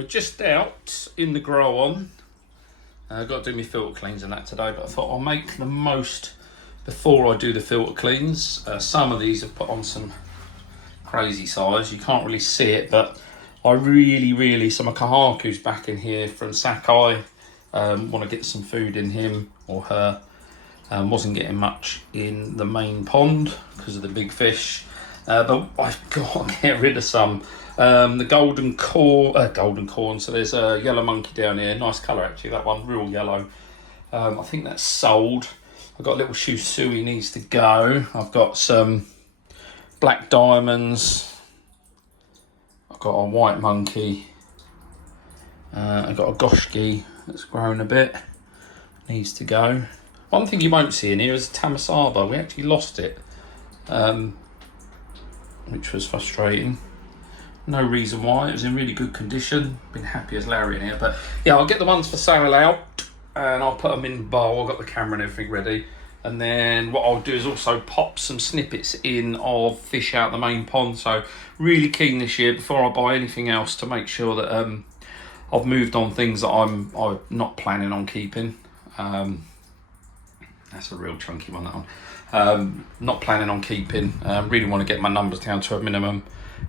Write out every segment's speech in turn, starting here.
we're just out in the grow on. I've got to do my filter cleans and that today, but I thought I'll make the most before I do the filter cleans. Some of these have put on some crazy size. You can't really see it, but I really, so my Kahaku's back in here from Sakai. Want to get some food in him or her. Wasn't getting much in the main pond because of the big fish. But I've got to get rid of some. The golden corn, so there's a yellow monkey down here, nice colour actually, that one, real yellow. I think that's sold. I've got a little Shusui needs to go. I've got some black diamonds. I've got a white monkey. I've got a goshki that's grown a bit, needs to go. One thing you won't see in here is a Tamasaba. We actually lost it, which was frustrating. No reason why. It was in really good condition. Been happy as Larry in here. But yeah, I'll get the ones for sale out and I'll put them in the bowl. I've got the camera and everything ready. And then what I'll do is also pop some snippets in of fish out the main pond. So really keen this year before I buy anything else to make sure that I've moved on things that I'm not planning on keeping. That's a real chunky one, that one. Not planning on keeping. Really want to get my numbers down to a minimum.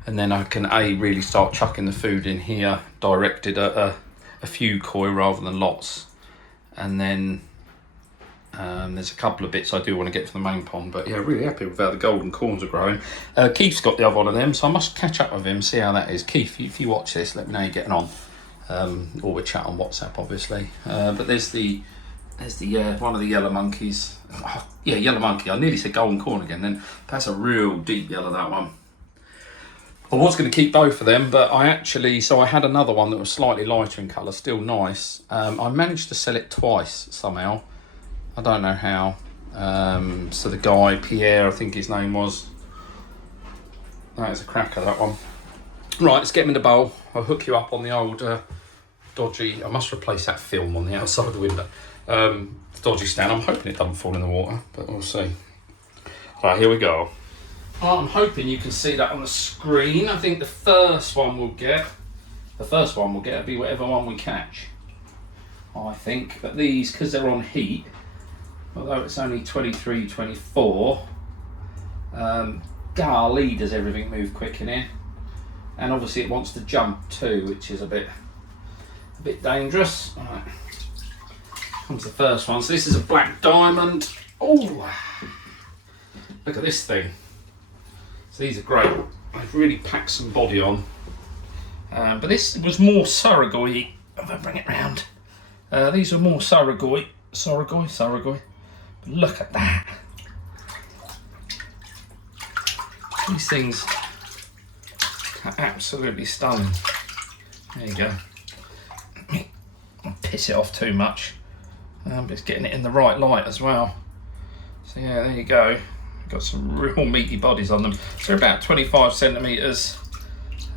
And then I can really start chucking the food in here, directed at a few koi rather than lots. And then there's a couple of bits I do want to get for the main pond, but yeah, really happy with how the golden corns are growing. Keith's got the other one of them, so I must catch up with him, see how that is. Keith, if you watch this, let me know how you're getting on. Or we chat on WhatsApp, obviously. But there's the one of the yellow monkeys. Oh, yeah, yellow monkey. I nearly said golden corn again then. That's a real deep yellow, that one. I was going to keep both of them, but I had another one that was slightly lighter in colour, still nice. I managed to sell it twice somehow. I don't know how. So the guy, Pierre, I think his name was. That is a cracker, that one. Right, let's get him in the bowl. I'll hook you up on the old dodgy. I must replace that film on the outside of the window. Dodgy stand. I'm hoping it doesn't fall in the water, but we'll see. Right, here we go. I'm hoping you can see that on the screen. I think the first one we'll get will be whatever one we catch. I think, but these, because they're on heat, although it's only 23, 24, golly, does everything move quick in here. And obviously it wants to jump too, which is a bit dangerous. All right. Comes the first one. So this is a black diamond. Oh, look at this thing. So these are great. They've really packed some body on. But this was more Surigoi. If I bring it round. These are more Surigoi. But look at that. These things are absolutely stunning. There you go. I'll piss it off too much. But it's getting it in the right light as well. So yeah, there you go. Got some real meaty bodies on them. So they're about 25 centimetres.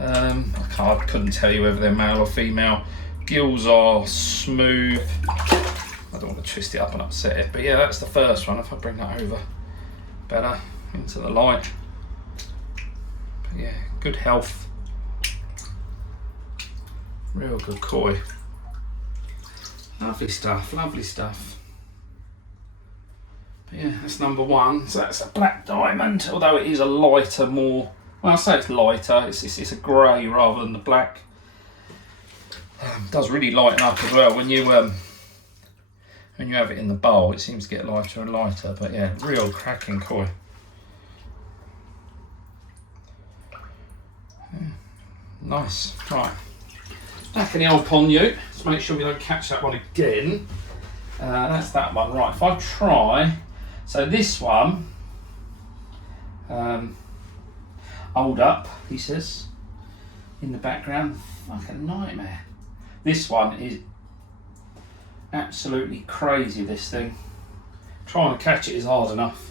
I couldn't tell you whether they're male or female. Gills are smooth. I don't want to twist it up and upset it. But yeah, that's the first one. If I bring that over better into the light. But yeah, good health. Real good koi. Lovely stuff. Yeah, that's number one. So that's a black diamond, although it is a lighter, more. Well, I say it's lighter. It's a grey rather than the black. Does really lighten up as well when you have it in the bowl. It seems to get lighter and lighter. But yeah, real cracking koi. Yeah, nice. Right, back in the old pond, you. Let's make sure we don't catch that one again. That's that one. Right, if I try. So this one, hold up, he says, in the background, fucking nightmare. This one is absolutely crazy, this thing. Trying to catch it is hard enough.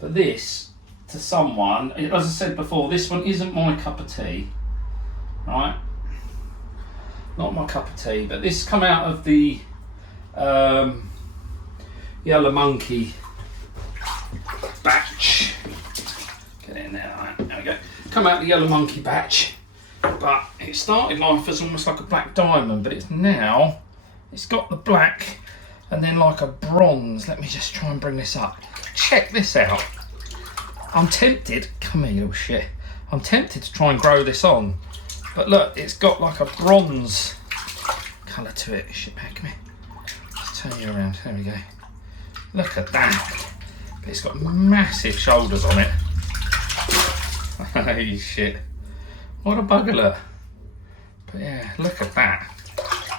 But this, to someone, as I said before, this one isn't my cup of tea, right? Not my cup of tea, but this come out of the yellow monkey batch. Get it in there, right? There we go. Come out the yellow monkey batch. But it started life as almost like a black diamond, but it's got the black and then like a bronze. Let me just try and bring this up. Check this out. I'm tempted, come here you little shit. I'm tempted to try and grow this on. But look, it's got like a bronze colour to it. Shit, back me. Let's turn you around, there we go. Look at that. But it's got massive shoulders on it. Holy shit. What a bugger, look. But yeah, look at that.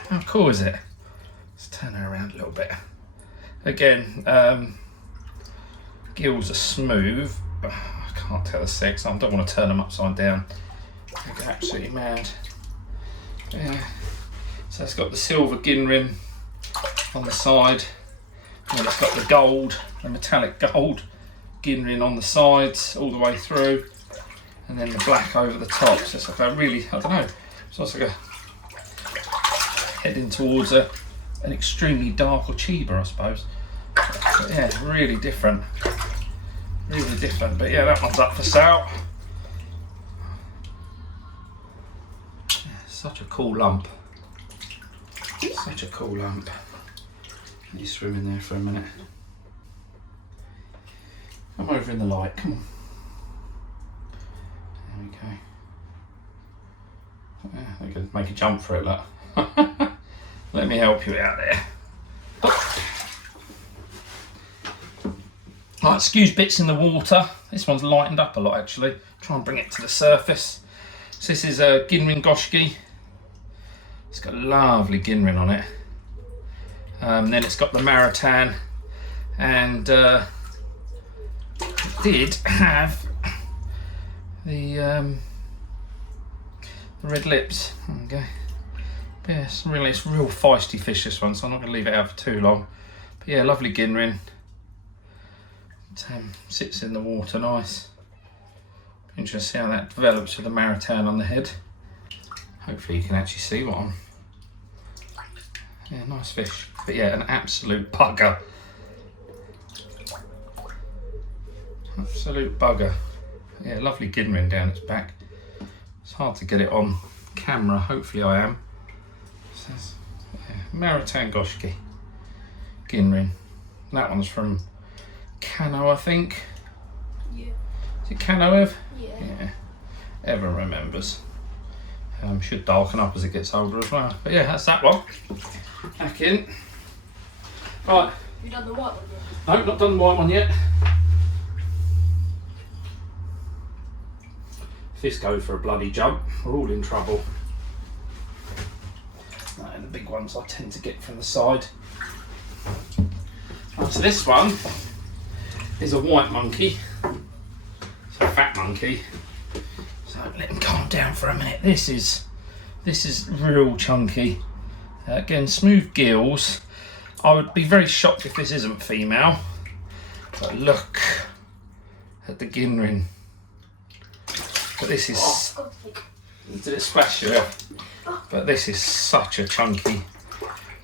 How cool is it? Let's turn her around a little bit. Again, gills are smooth. I can't tell the sex. I don't want to turn them upside down. They go absolutely mad. Yeah. So it's got the silver gin rim on the side. And then it's got the gold, the metallic gold gin rim on the sides all the way through. And then the black over the top. So it's like a really, I don't know, it's almost like a heading towards an extremely dark Chiba, I suppose. But yeah, really different. Really different. But yeah, that one's up for sale. Yeah, such a cool lump. Such a cool lump. Let you swim in there for a minute. Come over in the light, come on. There we go. Yeah, they could make a jump for it, look. Let me help you out there. Right, excuse bits in the water. This one's lightened up a lot actually. Try and bring it to the surface. So this is a Ginrin Goshiki. It's got a lovely Ginrin on it. Then it's got the Maritan, and it did have the red lips. There we go. But yeah, it's real feisty fish, this one, so I'm not going to leave it out for too long. But yeah, lovely Ginrin. Sits in the water nice. Interesting to see how that develops with the Maritan on the head. Hopefully you can actually see what I'm... Yeah, nice fish. But yeah, an absolute bugger. Absolute bugger. Yeah, lovely Ginrin down its back. It's hard to get it on camera, hopefully I am. It says, yeah, Maritan Goshiki. Ginrin. That one's from Kano, I think. Yeah. Is it Kano, Ev? Yeah. Yeah. Evan remembers. Should darken up as it gets older as well. But yeah, that's that one. Back in. Right. Have you done the white one yet? No, not done the white one yet. If this goes for a bloody jump, we're all in trouble. Right, and the big ones I tend to get from the side. Right, so this one is a white monkey. It's a fat monkey. So let him calm down for a minute. This is real chunky. Again, smooth gills. I would be very shocked if this isn't female. But look at the Ginrin. But this is... Did it splash you? But this is such a chunky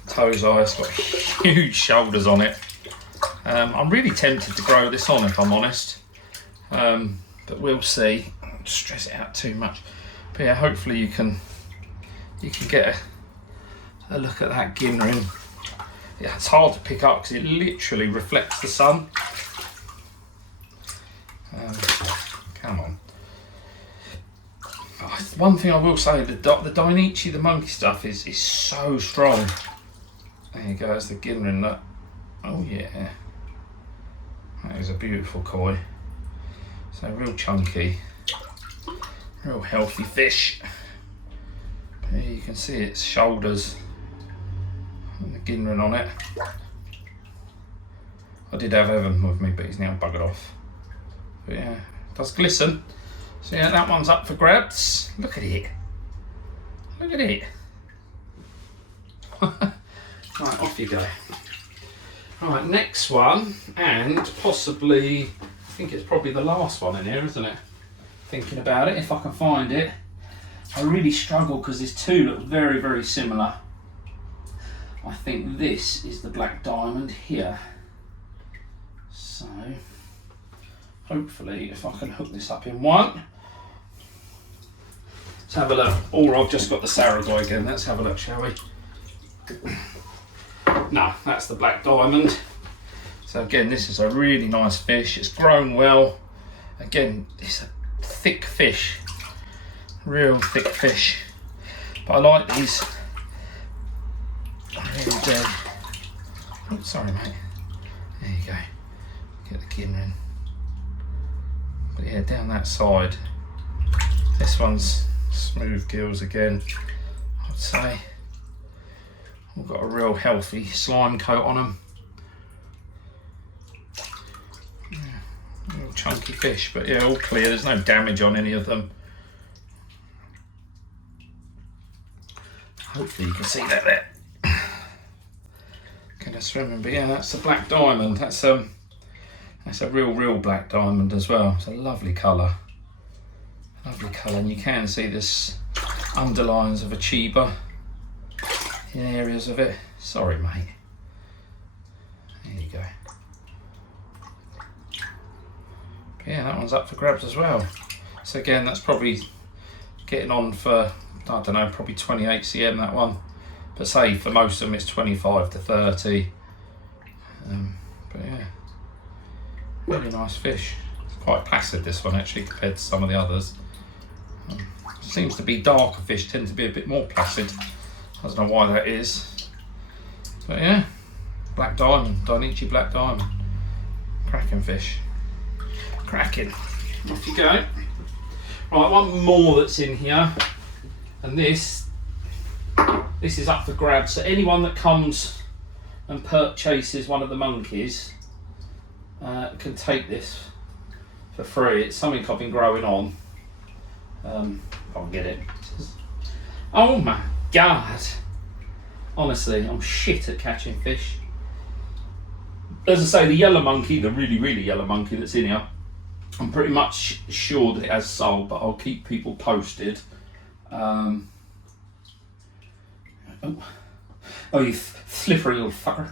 tozai. It's got huge shoulders on it. I'm really tempted to grow this on, if I'm honest. But we'll see. I don't stress it out too much. But yeah, hopefully you can get a look at that Ginrin. Yeah, it's hard to pick up because it literally reflects the sun. Come on. Oh, one thing I will say, the Dainichi, the monkey stuff, is so strong. There you go, there's the Ginrin. That. Oh yeah. That is a beautiful koi. So real chunky, real healthy fish. But here you can see its shoulders and the Ginrin on it. I did have Evan with me, but he's now buggered off. But yeah, it does glisten. So yeah, that one's up for grabs. Look at it. Look at it. Right, off you go. Right, next one, and possibly, I think it's probably the last one in here, isn't it? Thinking about it, if I can find it. I really struggle because these two look very, very similar. I think this is the black diamond here. So, hopefully, if I can hook this up in one. Let's have a look. Or I've just got the Saragoi again. Let's have a look, shall we? No, that's the black diamond. So again, this is a really nice fish. It's grown well. Again, it's a thick fish. Real thick fish. But I like these. I really do. Oh, sorry, mate. There you go. Get the gimmer in. But yeah, down that side. This one's smooth gills again, I'd say. We've got a real healthy slime coat on them. Yeah, real chunky fish, but yeah, all clear. There's no damage on any of them. Hopefully you can see that there. Gonna swim in, but yeah, that's a black diamond. That's a real black diamond as well. It's a lovely colour. Lovely colour, and you can see this underlines of a Chiba in areas of it. Sorry, mate. There you go. But yeah, that one's up for grabs as well. So again, that's probably getting on for, I don't know, probably 28 cm, that one. But say for most of them it's 25 to 30. But yeah, really nice fish. It's quite placid, this one, actually, compared to some of the others. Seems to be darker fish tend to be a bit more placid. I don't know why that is. But yeah, black diamond, Dainichi black diamond. Cracking fish. Cracking. Off you go. Right, one more that's in here. And this is up for grabs. So anyone that comes and purchases one of the monkeys can take this for free. It's something I've been growing on. I'll get it. Oh my god. Honestly, I'm shit at catching fish. As I say, the yellow monkey, the really yellow monkey that's in here, I'm pretty much sure that it has sold, but I'll keep people posted. Oh, you slippery little fucker.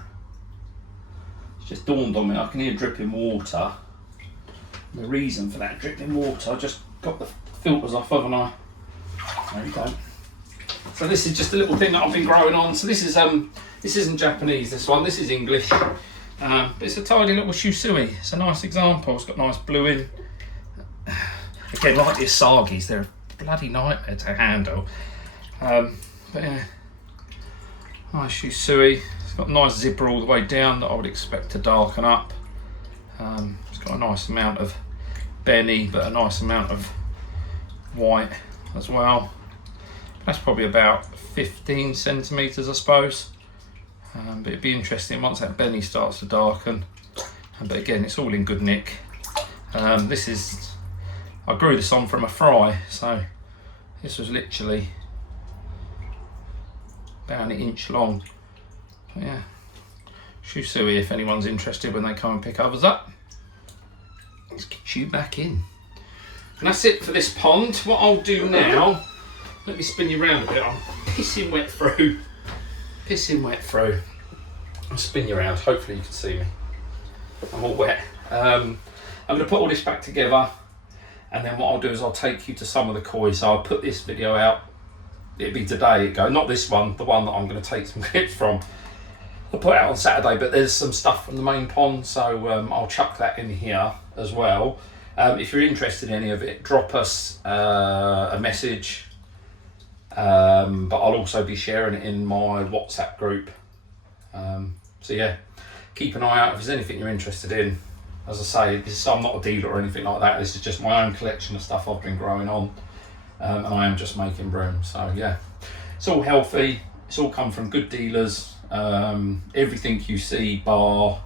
It's just dawned on me, I can hear dripping water. The reason for that dripping water, I just got the filters off, haven't I? There we go. So this is just a little thing that I've been growing on. So this isn't Japanese, this one, this is English. But it's a tiny little shusui. It's a nice example. It's got nice blue in. Again, like the Asagis, they're a bloody nightmare to handle. But yeah, nice shusui. It's got a nice zipper all the way down that I would expect to darken up. It's got a nice amount of benny, but a nice amount of white as well. That's probably about 15 centimetres, I suppose. But it'd be interesting once that benny starts to darken. But again, it's all in good nick. I grew this on from a fry, so this was literally about 1 inch long. But yeah, shusui if anyone's interested when they come and pick others up. Let's get you back in. And that's it for this pond. What I'll do now, let me spin you around a bit. I'm pissing wet through. I'll spin you around, hopefully you can see me. I'm all wet. I'm going to put all this back together, and then what I'll do is I'll take you to some of the koi. So I'll put this video out, it'll be today, not this one, the one that I'm going to take some clips from. I'll put it out on Saturday, but there's some stuff from the main pond, so I'll chuck that in here as well. If you're interested in any of it, drop us a message, but I'll also be sharing it in my WhatsApp group. So yeah, keep an eye out if there's anything you're interested in. As I say, I'm not a dealer or anything like that. This is just my own collection of stuff I've been growing on, and I am just making broom. So yeah, it's all healthy. It's all come from good dealers. Everything you see bar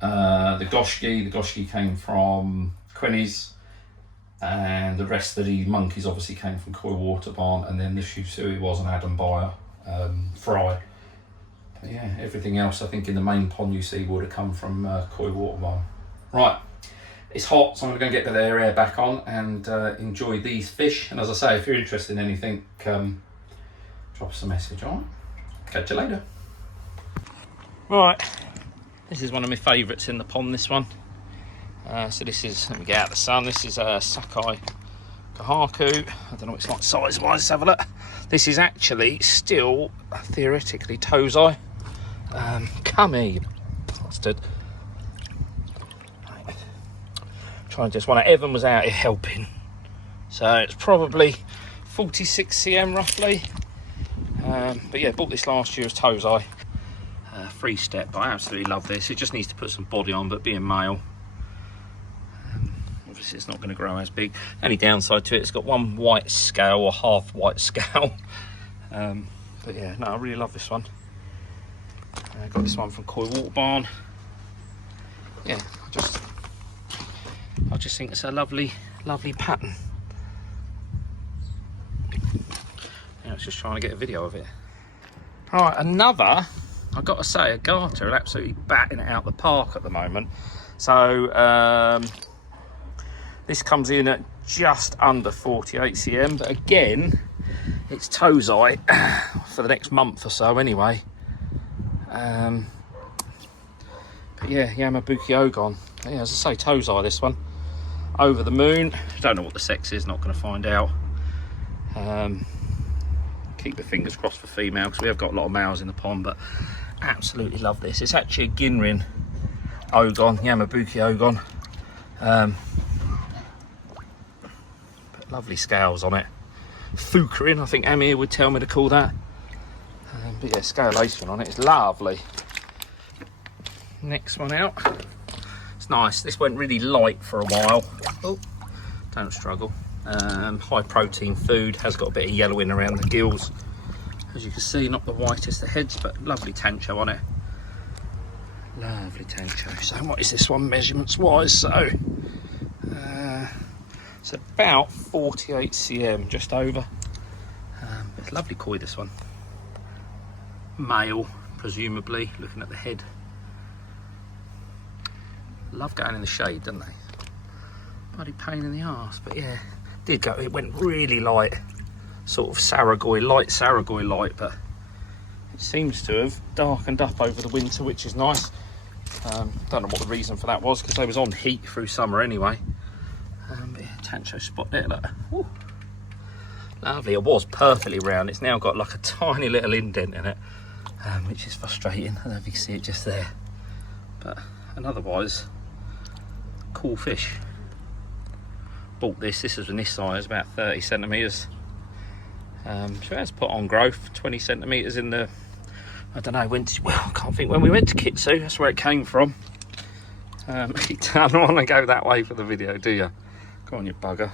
the goshki came from Quenny's, and the rest of the monkeys obviously came from Koi Water Barn, and then the shusui was an Adam Beyer fry. But yeah, everything else I think in the main pond you see would have come from Koi Water Barn. Right, it's hot, so I'm going to get their air back on and enjoy these fish. And as I say, if you're interested in anything, drop us a message, alright? Catch you later. Right, this is one of my favourites in the pond, this one. So this is, let me get out the sun, this is Sakai Kahaku, I don't know what it's like size wise, let's have a look. This is actually still theoretically Tozai. Come here, you bastard. Right. Trying to just one. Evan was out here helping, so it's probably 46 cm roughly. But yeah, bought this last year as Tozai. Free step, but I absolutely love this. It just needs to put some body on, but being male, obviously it's not going to grow as big. Only downside to it, it's got one white scale or half white scale. But yeah, no, I really love this one. I got this one from Koi Water Barn. Yeah, I just think it's a lovely pattern. I was just trying to get a video of it. All right, another, I've got to say, a garter are absolutely batting it out the park at the moment. So this comes in at just under 48 cm, but again, it's Tozai for the next month or so anyway. But yeah, Yamabuki Ogon. Yeah, as I say, Tozai this one. Over the moon. Don't know what the sex is, not going to find out. Keep the fingers crossed for female, because we have got a lot of males in the pond, but absolutely love this. It's actually a Ginrin Ogon, Yamabuki Ogon. But lovely scales on it. Fukurin, I think Amir would tell me to call that. But yeah, scalation on it is lovely. Next one out. It's nice. This went really light for a while. Oh, don't struggle. High protein food, has got a bit of yellowing around the gills, as you can see. Not the whitest of heads, but lovely tancho on it. Lovely tancho. So what is this one measurements wise? So it's about 48 cm, just over. It's lovely koi, this one. Male, presumably, looking at the head. Love going in the shade, don't they? Bloody pain in the arse, but yeah, did go. It went really light, sort of Saragoi light, but it seems to have darkened up over the winter, which is nice. Don't know what the reason for that was, because they was on heat through summer anyway. But yeah, tancho spot there, look. Woo. Lovely. It was perfectly round. It's now got like a tiny little indent in it, which is frustrating. I don't know if you can see it just there, but and otherwise, cool fish. Bought this is in this size, about 30 centimetres. So it has put on growth, 20 centimetres in the, I don't know, I can't think, when we went to Kitsu, that's where it came from. You don't want to go that way for the video, do you? Go on, you bugger.